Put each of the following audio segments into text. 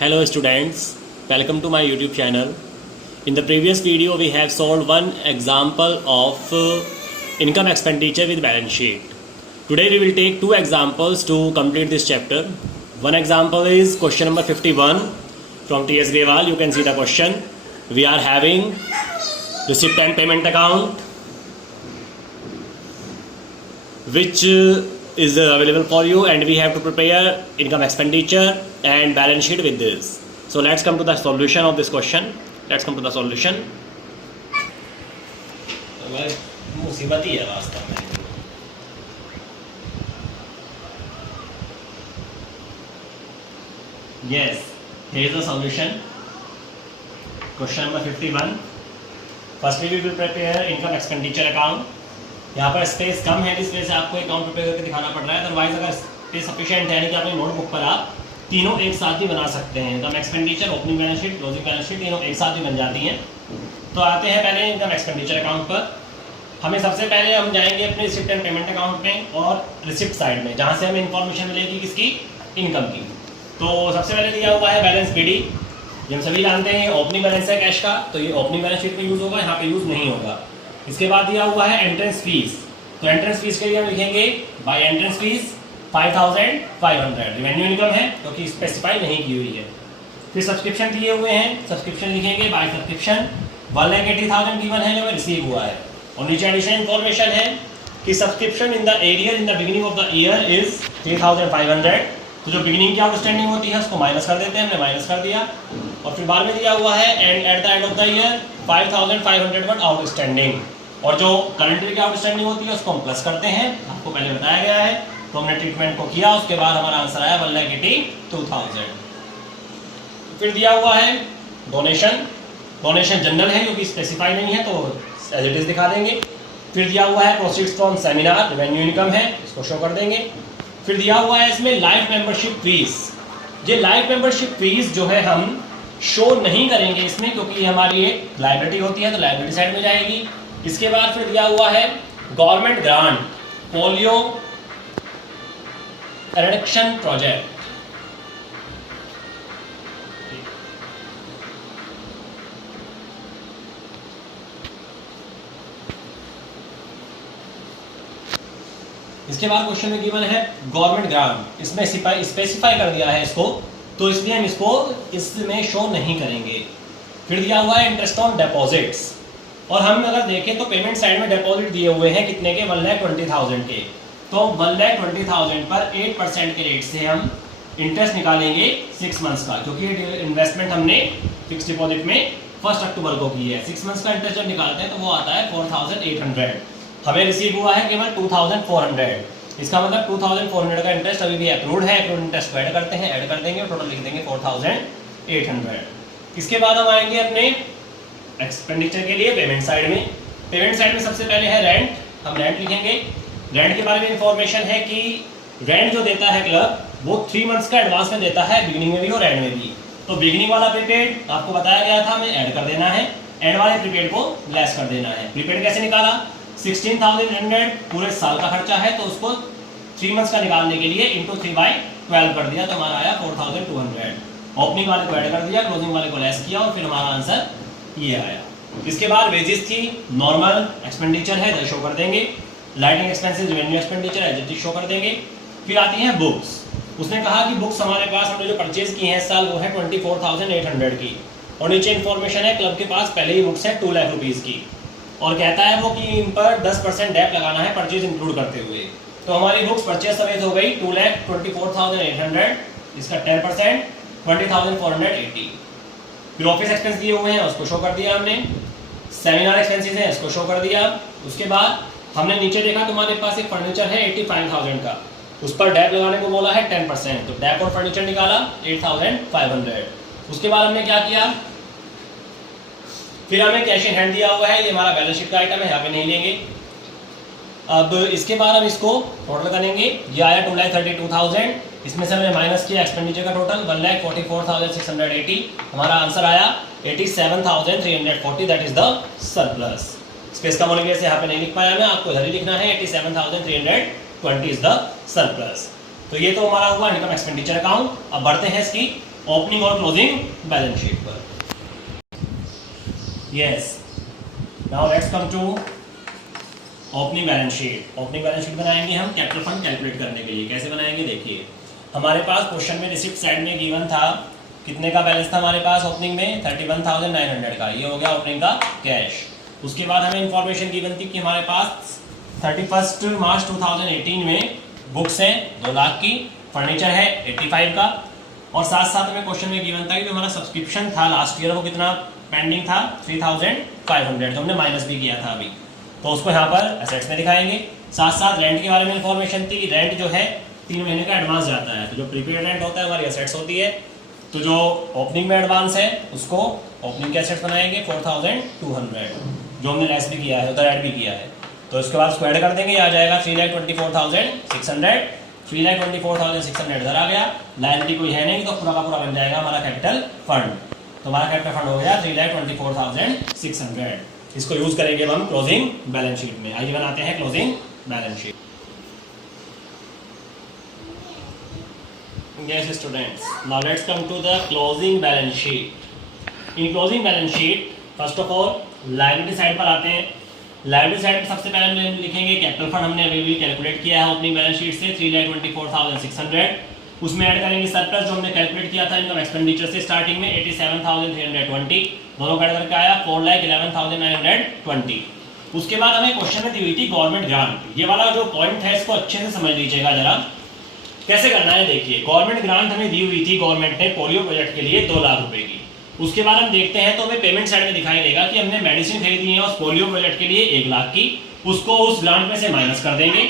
Hello students, welcome to my YouTube channel. In the previous video we have solved one example of income expenditure with balance sheet. Today we will take two examples to complete this chapter. One example is question number 51 from T.S. Grewal. You can see the question. We are having receipt and payment account which is available for you, and we have to prepare income expenditure and balance sheet with this. So let's come to the solution of this question. Let's come to the solution. मुसीबत ही है वास्तव में. Yes, here is the solution. Question number 51. Firstly we will prepare income expenditure account. यहाँ पर space कम है, इस वजह से आपको अकाउंट प्रिपेयर करके दिखाना पड़ रहा है. अदरवाइज अगर स्पेस सफिशिएंट है यानी कि अपनी नोटबुक पर आप तीनों एक साथ ही बना सकते हैं. Income expenditure, opening balance sheet, closing balance sheet तीनों एक साथ ही बन जाती हैं. तो आते हैं पहले इनकम एक्सपेंडिचर अकाउंट पर. हमें सबसे पहले हम जाएंगे अपने रिसिप्ट एंड पेमेंट अकाउंट में और रिसिप्ट साइड में, जहाँ से हमें इन्फॉर्मेशन मिलेगी किसकी, इनकम की. तो सबसे पहले दिया हुआ है बैलेंस पीडी. हम सभी जानते हैं ओपनिंग बैलेंस है कैश का, तो ये ओपनिंग बैलेंस शीट में यूज़ होगा, यहाँ पे यूज़ नहीं होगा. इसके बाद दिया हुआ है एंट्रेंस फीस. तो एंट्रेंस फीस के लिए हम लिखेंगे by entrance fees 5500. Revenue income है क्योंकि स्पेसिफाई नहीं की हुई है. फिर सब्सक्रिप्शन दिए हुए हैं, सब्सक्रिप्शन लिखेंगे बाय सब्सक्रिप्शन 1,80,000 गिवन है जो हमें रिसीव हुआ है. और नीचे एडिशनल इन्फॉर्मेशन है कि subscription in the arrear in the beginning of the year is 3,500. तो जो बिगिनिंग की आउटस्टैंडिंग होती है उसको माइनस कर देते हैं, हमने माइनस कर दिया. और फिर बाद में दिया हुआ है and at the end of the year 5,500 outstanding. और जो करंट ईयर की आउटस्टैंडिंग होती है उसको हम प्लस करते हैं, आपको पहले बताया गया है. तो हमने ट्रीटमेंट को किया, उसके बाद हमारा आंसर आया 1,82,000. फिर दिया हुआ है डोनेशन. डोनेशन जनरल है क्योंकि स्पेसिफाई नहीं है तो एज इट इज दिखा देंगे. फिर दिया हुआ है proceeds from seminar, revenue income है, इसको शो कर देंगे. फिर दिया हुआ है इसमें लाइफ मेंबरशिप फीस. ये लाइफ मेंबरशिप फीस जो है हम शो नहीं करेंगे इसमें क्योंकि हमारी एक लायबिलिटी होती है, तो लायबिलिटी साइड में जाएगी. इसके बाद फिर दिया हुआ है government grant polio erection project. इसके बाद क्वेश्चन में गिवन है गवर्नमेंट ग्रांट. इसमें स्पेसिफाई कर दिया है इसको, तो इसलिए हम इसको इसमें शो नहीं करेंगे. फिर दिया हुआ है इंटरेस्ट ऑन डिपॉजिट्स. और हम अगर देखें तो पेमेंट साइड में डिपॉजिट दिए हुए हैं कितने के, 1,20,000 के. तो 1,20,000 पर 8% के रेट से हम इंटरेस्ट निकालेंगे 6 मंथ्स का, क्योंकि इन्वेस्टमेंट हमने फिक्स डिपॉजिट में 1 अक्टूबर को की है. 6 मंथ्स का इंटरेस्ट जब निकालते हैं तो वो आता है 4,800. हमें रिसीव हुआ है केवल 2,400. इसका मतलब 2,400 का इंटरेस्ट अभी भी अप्रूव्ड है. अप्रूव्ड इंटरेस्ट को ऐड करते हैं, ऐड कर देंगे, टोटल लिख देंगे 4,800. इसके बाद हम आएंगे अपने एक्सपेंडिचर के लिए पेमेंट साइड में. पेमेंट साइड में सबसे पहले है रेंट. हम रेंट लिखेंगे. रेंट के बारे में इंफॉर्मेशन है कि रेंट जो देता है क्लब वो 3 मंथ्स का एडवांस में देता है, बिगिनिंग में भी और एंड में भी. तो बिगिनिंग वाला प्रीपेड आपको बताया गया था, हमें ऐड कर देना है, एंड वाले प्रीपेड को लेस कर देना है. प्रीपेड कैसे निकाला, 16,100 पूरे साल का खर्चा है, तो उसको 3 मंथ्स का निकालने के लिए इंटू 3/12 कर दिया, तो हमारा आया 4,200. ओपनिंग वाले को ऐड कर दिया, क्लोजिंग वाले को लेस किया, और फिर हमारा आंसर ये आया. इसके बाद वेजेस थी, नॉर्मल एक्सपेंडिचर है, शो कर देंगे. लाइटिंग एक्सपेंसेस, रेवेन्यू एक्सपेंडिचर है, शो कर देंगे. फिर आती हैं बुक्स. उसने कहा कि बुक्स हमारे पास हमने जो परचेज की हैं इस साल वो है 24,800 की. और नीचे इन्फॉर्मेशन है क्लब के पास पहले ही बुक्स है 2 लाख रुपीज़ की, और कहता है वो कि इन पर 10% डैप लगाना है परचेज इंक्लूड करते हुए. तो हमारी बुक्स परचेज समेत हो गई 2,24,800. इसका 10% 20,480. फिर ऑफिस एक्सपेंस दिए हुए हैं उसको शो कर दिया हमने. सेमिनार एक्सपेंसेस हैं इसको शो कर दिया. उसके बाद हमने नीचे देखा तुम्हारे पास एक फर्नीचर है 85,000 का, उस पर डैप लगाने को बोला है 10%. तो डैप और फर्नीचर निकाला 8,500. उसके बाद हमने क्या किया, फिर हमें कैश इन हैंड दिया हुआ है, ये हमारा बैलेंस शीट का आइटम है, यहाँ पे नहीं लेंगे. अब इसके बाद हम इसको टोटल करेंगे. ये आया 2,32,000. इसमें से हमने माइनस किया एक्सपेंडिचर का टोटल 1,44,680. हमारा आंसर आया 87,340. That is the surplus. Space का बोलेंगे से यहाँ पे नहीं लिख पाया मैं, आपको इधर ही लिखना है 87,320 इज द सरप्लस. तो ये तो हमारा हुआ इनकम एक्सपेंडिचर अकाउंट. अब बढ़ते हैं इसकी ओपनिंग और क्लोजिंग बैलेंस शीट पर। Yes, now let's come to opening balance sheet. Opening balance sheet बनाएंगे हम कैपिटल फंड कैलकुलेट करने के लिए। कैसे बनाएंगे देखिए, हमारे पास क्वेश्चन में रिसिप्ट साइड में गिवन था, कितने का बैलेंस था हमारे पास ओपनिंग में 31,900 का, ये हो गया ओपनिंग का कैश। उसके बाद हमें इंफॉर्मेशन गिवन थी कि हमारे पास 31 मार्च 2018 में बुक्स हैं 2 लाख की, फर्नीचर है 85 का, और साथ साथ हमें क्वेश्चन में गिवन था कि जो हमारा सब्सक्रिप्शन था लास्ट ईयर वो कितना पेंडिंग था 3,500, जो हमने माइनस भी किया था अभी, तो उसको यहाँ पर एसेट्स में दिखाएंगे। साथ साथ रेंट के बारे में इंफॉर्मेशन थी कि रेंट जो है 3 महीने का एडवांस जाता है, तो जो प्रीपेड रेंट होता है हमारी एसेट्स होती है, तो जो ओपनिंग में एडवांस है उसको ओपनिंग के एसेट्स बनाएंगे 4,200, जो हमने लेस भी किया है उधर ऐड भी किया है, तो इसके बाद उसको ऐड कर देंगे, आ जाएगा 3,24,600। 3,24,600 इधर आ गया, लायबिलिटी कोई है नहीं तो पूरा का पूरा बन जाएगा हमारा कैपिटल फंड। तो हमारा कैपिटल फंड हो गया 3,24,600। इसको यूज करेंगे हम क्लोजिंग बैलेंस शीट में। आइए बनाते हैं closing balance sheet. Yes students, now let's come to the closing balance sheet. In closing balance sheet, first of all liability side पर आते हैं। लायबिलिटी साइड पर सबसे पहले हम लिखेंगे कैपिटल फंड, हमने अभी कैलकुलेट किया है ओपनिंग बैलेंस शीट से 3,24,600। उसमें ऐड करेंगे सरप्लस जो हमने कैलकुलेट किया था इनकम एक्सपेंडिचर से स्टार्टिंग में 87,320, दोनों का ऐड करके आया 4,11,920। उसके बाद हमें क्वेश्चन में दी हुई थी गवर्नमेंट ग्रांट। ये वाला जो पॉइंट है इसको अच्छे से समझ लीजिएगा जरा, कैसे करना है देखिए। गवर्नमेंट ग्रांट हमें दी हुई थी गवर्नमेंट ने पोलियो प्रोजेक्ट के लिए 2 लाख रुपए की। उसके बाद हम देखते हैं तो हमें पेमेंट साइड में दिखाई देगा कि हमने मेडिसिन खरीदी है उस पोलियो प्रोजेक्ट के लिए 1 लाख की, उसको उस ग्रांट में से माइनस कर देंगे,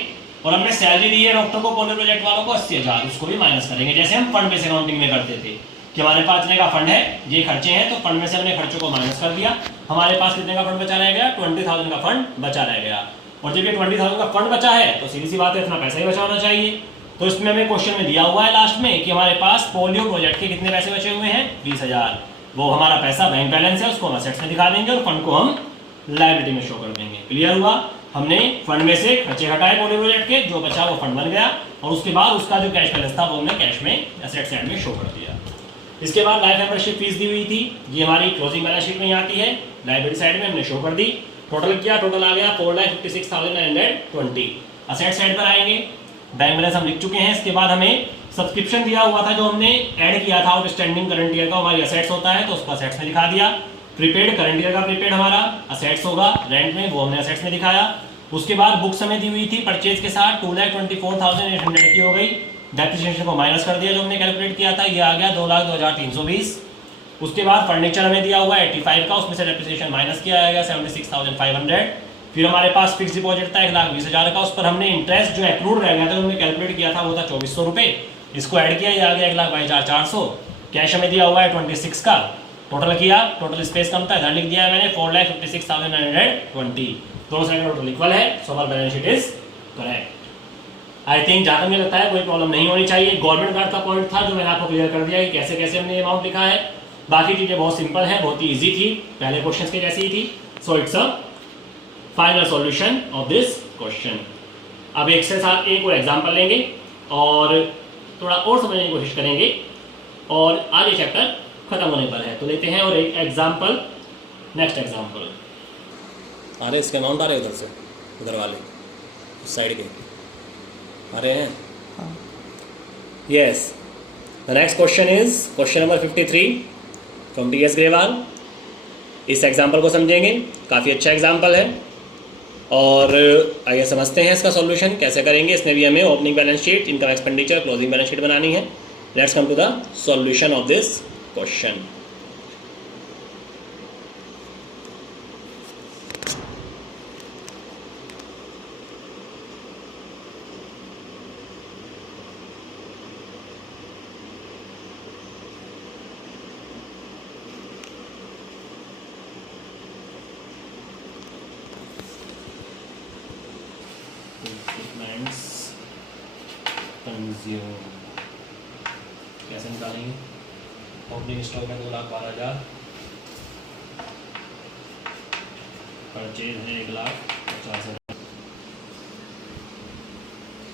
और हमने सैलरी दी है डॉक्टर को पोलियो प्रोजेक्ट वालों को 80,000, उसको भी माइनस करेंगे, जैसे हम फंड बेस अकाउंटिंग में करते थे कि हमारे पास इतने का फंड है, ये खर्चे हैं, तो फंड में से हमने खर्चों को माइनस कर दिया। हमारे पास कितने का फंड बचा रह गया, 20,000 का फंड बचा रह गया। और जब ये 20,000 का फंड बचा है तो सीधी सी बात है इतना पैसा ही बचा होना चाहिए। तो इसमें हमें क्वेश्चन में दिया हुआ है लास्ट में कि हमारे पास पोलियो प्रोजेक्ट के कितने पैसे बचे हुए हैं 20,000, वो हमारा पैसा बैंक बैलेंस है, उसको हम असेट्स में दिखा देंगे और फंड को हम लायबिलिटी में शो कर देंगे। क्लियर हुआ, हमने फंड में से खर्चे हटाए पोलियो प्रोजेक्ट के, जो बचा वो फंड बन गया, और उसके बाद उसका जो कैश बैलेंस था वो हमने कैश में एसेट साइड में शो कर दिया। इसके बाद लाइफ मेंबरशिप फीस दी हुई थी, ये हमारी क्लोजिंग बैलेंस शीट में आती है, लायबिलिटी साइड में हमने शो कर दी। टोटल किया, टोटल आ गया 4,56,920। असेट साइड पर आएंगे, बैंक बैलेंस हम लिख चुके हैं। इसके बाद हमें सब्सक्रिप्शन दिया हुआ था जो हमने ऐड किया था आउटस्टैंडिंग करंट ईयर का, हमारी असेट्स होता है तो उसको असेट्स में दिखा दिया। प्रीपेड करंट ईयर का प्रीपेड हमारा असेट्स होगा, रेंट में वो हमने असेट्स में दिखाया। उसके बाद बुक्स हमें दी हुई थी परचेज के साथ 2,24,800 की हो गई, डेप्रिसिएशन को माइनस कर दिया जो हमने कैलकुलेट किया था, ये आ गया 2,02,320। उसके बाद फर्नीचर हमें दिया हुआ 85 का, उसमें से डेप्रिसिएशन माइनस किया जाएगा 76,500। फिर हमारे पास फिक्स डिपॉजिट था 1,20,000 का, उस पर हमने इंटरेस्ट जो एक्रूड रह गया था, हमने कैलकुलेट किया था वो था 2,400 रुपये, इसको ऐड किया, ये आ गया 1,22,400। कैश हमें दिया हुआ है 26 का, टोटल किया, टोटल स्पेस कम था, इधर लिख दिया है मैंने 4,56,920। दोनों साइड का टोटल इक्वल है, सो हमारा balance sheet is correct. I think जहाँ तक मुझे लगता है कोई प्रॉब्लम नहीं होनी चाहिए। गवर्नमेंट कार्ड का पॉइंट था जो मैंने आपको क्लियर कर दिया कि कैसे कैसे हमने अमाउंट लिखा है, बाकी चीज़ें बहुत सिंपल है, बहुत ही ईजी थी, पहले क्वेश्चन के जैसी ही थी। So it's a final solution of this question. अब एक से साथ एक और एग्जाम्पल लेंगे और थोड़ा और समझने की कोशिश करेंगे, और आगे चैप्टर खत्म होने पर है तो लेते हैं और एक एग्जाम्पल, नेक्स्ट एग्जाम्पल। आ रहे इसके अमाउंट आ रहे उधर से, उधर वाले उस साइड के आ रहे हैं। Yes, the next question is question number 53 from T S Grewal. इस एग्जाम्पल को समझेंगे, काफ़ी अच्छा एग्जाम्पल है, और आइए समझते हैं इसका सॉल्यूशन कैसे करेंगे। इसमें भी हमें opening balance sheet, income expenditure, closing balance sheet बनानी है। Let's come to the solution of this question. Consume कैसे निकालेंगे, ओपनिंग स्टॉक में 2,12,000, परचेज है 1,50,000।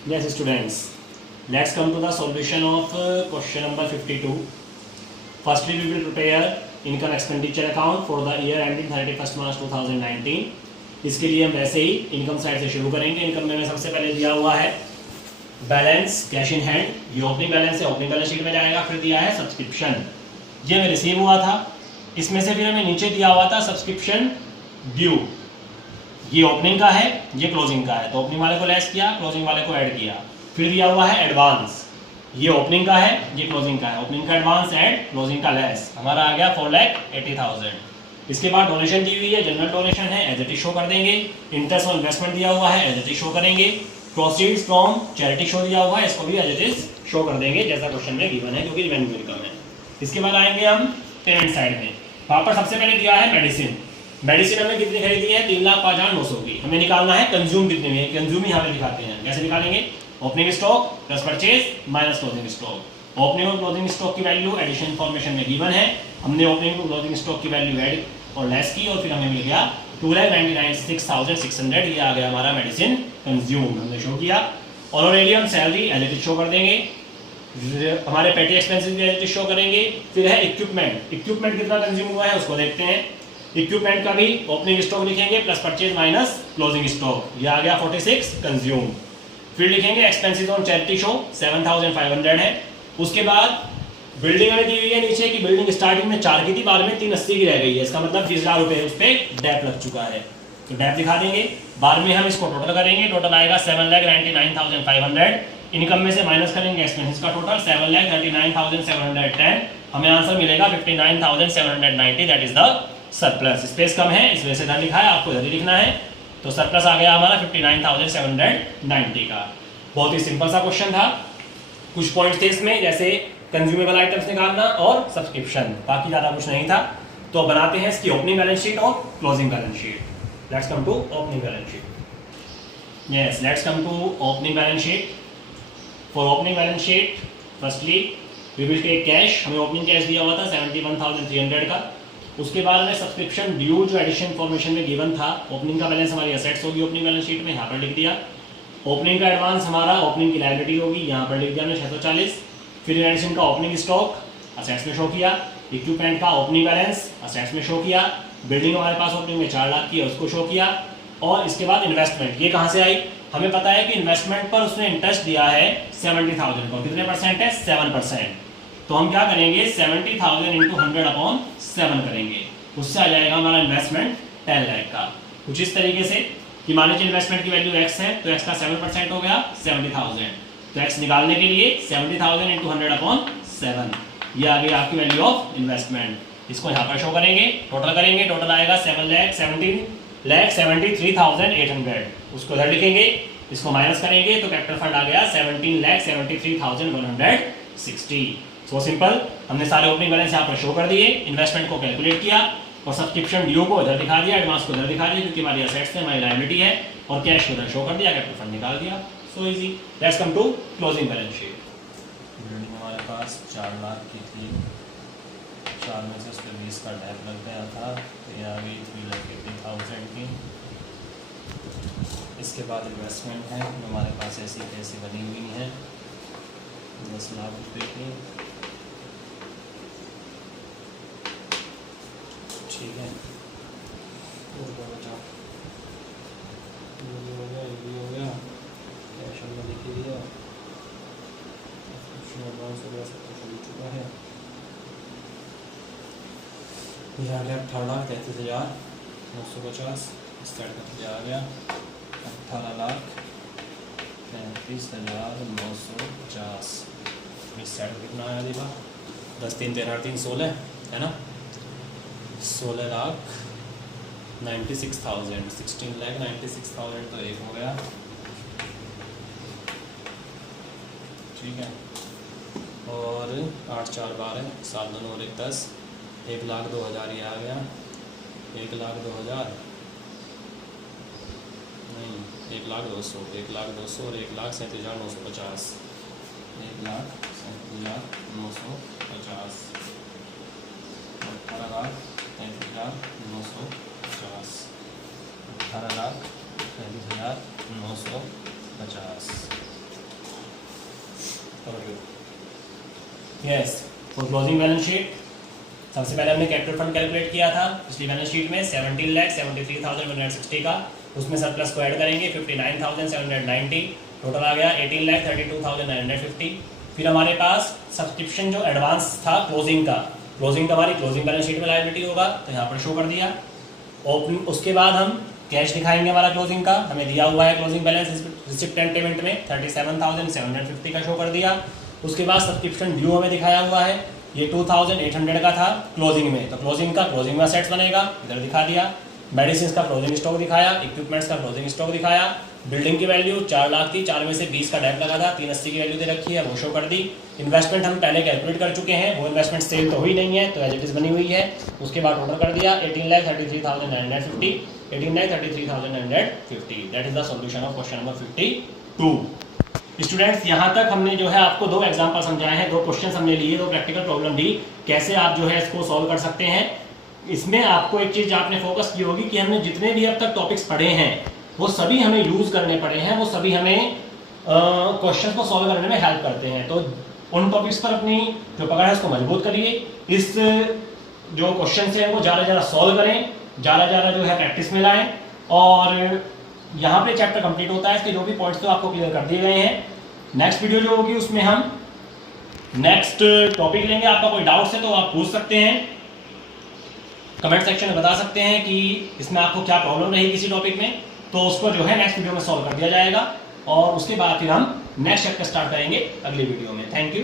Yes students, let's come to the solution of question number 52। Firstly we will prepare income expenditure account for the year ending 31 March 2019। इसके लिए हम वैसे ही income side से शुरू करेंगे। इनकम में सबसे पहले दिया हुआ है बैलेंस कैश इन हैंड, ये ओपनिंग बैलेंस है, ओपनिंग बैलेंस शीट में जाएगा। फिर दिया है सब्सक्रिप्शन, ये हमें रिसीव हुआ था। इसमें से फिर हमें नीचे दिया हुआ था सब्सक्रिप्शन ड्यू, ये ओपनिंग का है, ये क्लोजिंग का है, तो ओपनिंग वाले को लेस किया, क्लोजिंग वाले को ऐड किया। फिर दिया हुआ है एडवांस, ये ओपनिंग का है, ये क्लोजिंग का है, ओपनिंग का एडवांस ऐड, क्लोजिंग का लेस, हमारा आ गया 4,80,000। इसके बाद डोनेशन दी हुई है, जनरल डोनेशन है, एज इट इज शो कर देंगे। इंटरेस्ट और इन्वेस्टमेंट दिया हुआ है, एज इट इज शो करेंगे। प्रोसीड्स फ्रॉम चैरिटी शो दिया हुआ है, इसको भी एज इट इज शो कर देंगे जैसा क्वेश्चन में गिवन है, क्योंकि रेवेन्यू इनकम है। इसके बाद आएंगे हम पेमेंट साइड में। वहाँ पर सबसे पहले दिया है मेडिसिन। मेडिसिन हमने कितनी खरीदी है? 3,05,900 की। हमें निकालना है कंज्यूम कितने में, कंज्यूम यहाँ पे दिखाते हैं। कैसे निकालेंगे? Opening stock plus purchase minus closing stock. Opening और क्लोजिंग स्टॉक की वैल्यू एडिशन इन्फॉर्मेशन में गिवन है, हमने ओपनिंग और क्लोजिंग स्टॉक की वैल्यू ऐड और लेस की, और फिर हमें मिल गया 2,96,600। ये आ गया हमारा मेडिसिन कंज्यूम, हमने शो किया। और ऑलरेडी हम salary as it is show कर देंगे, हमारे पेटी एक्सपेंसेस भी एज इट इज शो करेंगे। फिर है इक्विपमेंट, इक्विपमेंट कितना कंज्यूम हुआ है उसको देखते हैं। इक्विपमेंट का भी ओपनिंग स्टॉक लिखेंगे plus purchase minus closing stock, ये आ गया 46 कंज्यूम। फिर लिखेंगे एक्सपेंसेस ऑन चैरिटी शो 7,500 है। उसके बाद बिल्डिंग हमें दी हुई है नीचे की, बिल्डिंग स्टार्टिंग में 4 की थी, बाद में 380 की रह गई है, इसका मतलब 20,000 रुपये उस पर डेप लग चुका है, तो डेप दिखा देंगे। बाद में हम इसको टोटल करेंगे, टोटल आएगा 7,99,500। इनकम में से माइनस करेंगे एक्सपेंसेस का टोटल 7,39,710, हमें आंसर मिलेगा 59,790, that is the surplus. Space कम है इस वजह से इधर लिखा है, आपको इधर ही लिखना है। तो सरप्लस आ गया हमारा 59,790 का। बहुत ही सिंपल सा क्वेश्चन था, कुछ पॉइंट्स थे इसमें जैसे कंज्यूमेबल आइटम्स निकालना और सब्सक्रिप्शन, बाकी ज़्यादा कुछ नहीं था। तो बनाते हैं इसकी ओपनिंग बैलेंस शीट और closing balance sheet. Let's come to opening balance sheet. Yes, let's come to opening balance sheet. For opening balance sheet firstly we will take cash, हमें ओपनिंग कैश दिया हुआ था 71,300 का। उसके बाद हमें सब्सक्रिप्शन ड्यू जो एडिशन इन्फॉर्मेशन में गिवन था, ओपनिंग का बैलेंस हमारी असेट्स होगी ओपनिंग बैलेंस शीट में, यहाँ पर लिख दिया। ओपनिंग का एडवांस हमारा ओपनिंग की लायबिलिटी होगी, यहाँ पर लिख दिया हमने 640। फिर एडिशन का ओपनिंग स्टॉक असेट्स में शो किया। इक्विपमेंट का ओपनिंग बैलेंस असेट्स में शो किया। बिल्डिंग हमारे पास ओपनिंग में 4 लाख की है, उसको शो किया। और इसके बाद इन्वेस्टमेंट, ये कहाँ से आई? हमें पता है कि इन्वेस्टमेंट पर उसने इंटरेस्ट दिया है 70,000 को, कितने परसेंट है? 7%। तो हम क्या करेंगे 70,000 इंटू 100/7 करेंगे, उससे आ जाएगा हमारा इन्वेस्टमेंट 10 लाख का। कुछ इस तरीके से कि मान लीजिए इन्वेस्टमेंट की वैल्यू x है, तो x का 7% हो गया 70,000, तो x निकालने के लिए 70,000 इंटू 100/7, ये आ गई आपकी वैल्यू ऑफ इन्वेस्टमेंट। इसको यहाँ पर शो करेंगे, टोटल करेंगे, टोटल आएगा 17,17,800, उसको इधर लिखेंगे, इसको माइनस करेंगे तो कैपिटल फंड आ गया 17,73,160। सो सिंपल, हमने सारे ओपनिंग बैलेंस यहाँ पर शो कर दिए, इन्वेस्टमेंट को कैलकुलेट किया और सब्सक्रिप्शन ड्यू को इधर दिखा दिया, एडवांस को इधर दिखा दिया क्योंकि हमारी असेट्स है, हमारी लायबिलिटी है, और कैश को इधर शो कर दिया, कैपिटल फंड निकाल दिया। So easy. Let's come to closing balance sheet. Building हमारे पास 4 लाख की थी, 4 में से उस पर 20 का डेप लग गया था, तो ये आ गई 3,80,000 की। इसके बाद इन्वेस्टमेंट है जो हमारे पास ऐसी पैसे बनी हुई हैं 10 लाख रुपये की, ठीक है। और क्या बचा? ये हो गया, ये भी हो गया, कैश हमने लिख दिया, एडवांस हो गया, सब कुछ हो चुका है। ये आ गया 18,33,950, इसका एडवांस आ गया 18,33,950। इस साइड कितना आया देखा? 10 3 13 3 16 है ना, 16,96,000, 16,96,000 तो एक हो गया, ठीक है। और 8 4 12 7 2 9 1 10, 1,02,000 ये आ गया, 1,02,000 नहीं, 1,02,000, 1,02,000 और 1,37,950, 1,37,950, 18,33,950, 18,33,950। Yes, for closing balance sheet सबसे पहले हमने कैपिटल फंड कैलकुलेट किया था पिछली बैलेंस शीट में 17,73,160 का, उसमें सरप्लस को ऐड करेंगे 59,790, टोटल आ गया 18,32,950। फिर हमारे पास सब्सक्रिप्शन जो एडवांस था क्लोजिंग का हमारी क्लोजिंग बैलेंस शीट में लायबिलिटी होगा तो यहाँ पर शो कर दिया। ओपनिंग उसके बाद हम कैश दिखाएंगे हमारा क्लोजिंग का, हमें दिया हुआ है closing balance receipt and payment में 37,750 का शो कर दिया। उसके बाद सब्सक्रिप्शन ड्यू हमें दिखाया हुआ है, ये 2,800 का था क्लोजिंग में, तो क्लोजिंग में सेट्स बनेगा, इधर दिखा दिया। मेडिसिन का क्लोजिंग स्टॉक दिखाया, इक्विपमेंट्स का क्लोजिंग स्टॉक दिखाया। बिल्डिंग की वैल्यू 4 लाख थी, 4 में से 20 का डेप लगा था, 380 की वैल्यू दे रखी है, वो शो कर दी। इन्वेस्टमेंट हम पहले कैलकुलेट कर चुके हैं, वो इन्वेस्टमेंट सेल तो हुई नहीं है तो एज इट इज बनी हुई है। उसके बाद ऑर्डर कर दिया 18,33,950, 18,33,950। That is the solution of question number 52। Students यहाँ तक हमने जो है आपको 2 एग्जाम्पल समझाए हैं, 2 क्वेश्चन हमने लिए, 2 प्रैक्टिकल प्रॉब्लम ली, कैसे आप जो है इसको सॉल्व कर सकते हैं। इसमें आपको एक चीज आपने फोकस की होगी कि हमने जितने भी अब तक टॉपिक्स पढ़े हैं वो सभी हमें यूज करने पड़े हैं, वो सभी हमें क्वेश्चन को सॉल्व करने में हेल्प करते हैं। तो उन टॉपिक्स पर अपनी जो पकड़ है उसको मजबूत करिए, इस जो क्वेश्चन है वो ज़्यादा सॉल्व करें, ज़्यादा जो है प्रैक्टिस में लाएं। और यहाँ पे चैप्टर कंप्लीट होता है, इसके जो भी पॉइंट्स तो आपको क्लियर कर दिए गए हैं। नेक्स्ट वीडियो जो होगी उसमें हम नेक्स्ट टॉपिक लेंगे। आपका कोई डाउट्स है तो आप पूछ सकते हैं, कमेंट सेक्शन में बता सकते हैं कि इसमें आपको क्या प्रॉब्लम रही किसी टॉपिक में, तो उसको जो है नेक्स्ट वीडियो में सॉल्व कर दिया जाएगा। और उसके बाद फिर हम नेक्स्ट चैप्टर स्टार्ट करेंगे अगली वीडियो में। Thank you.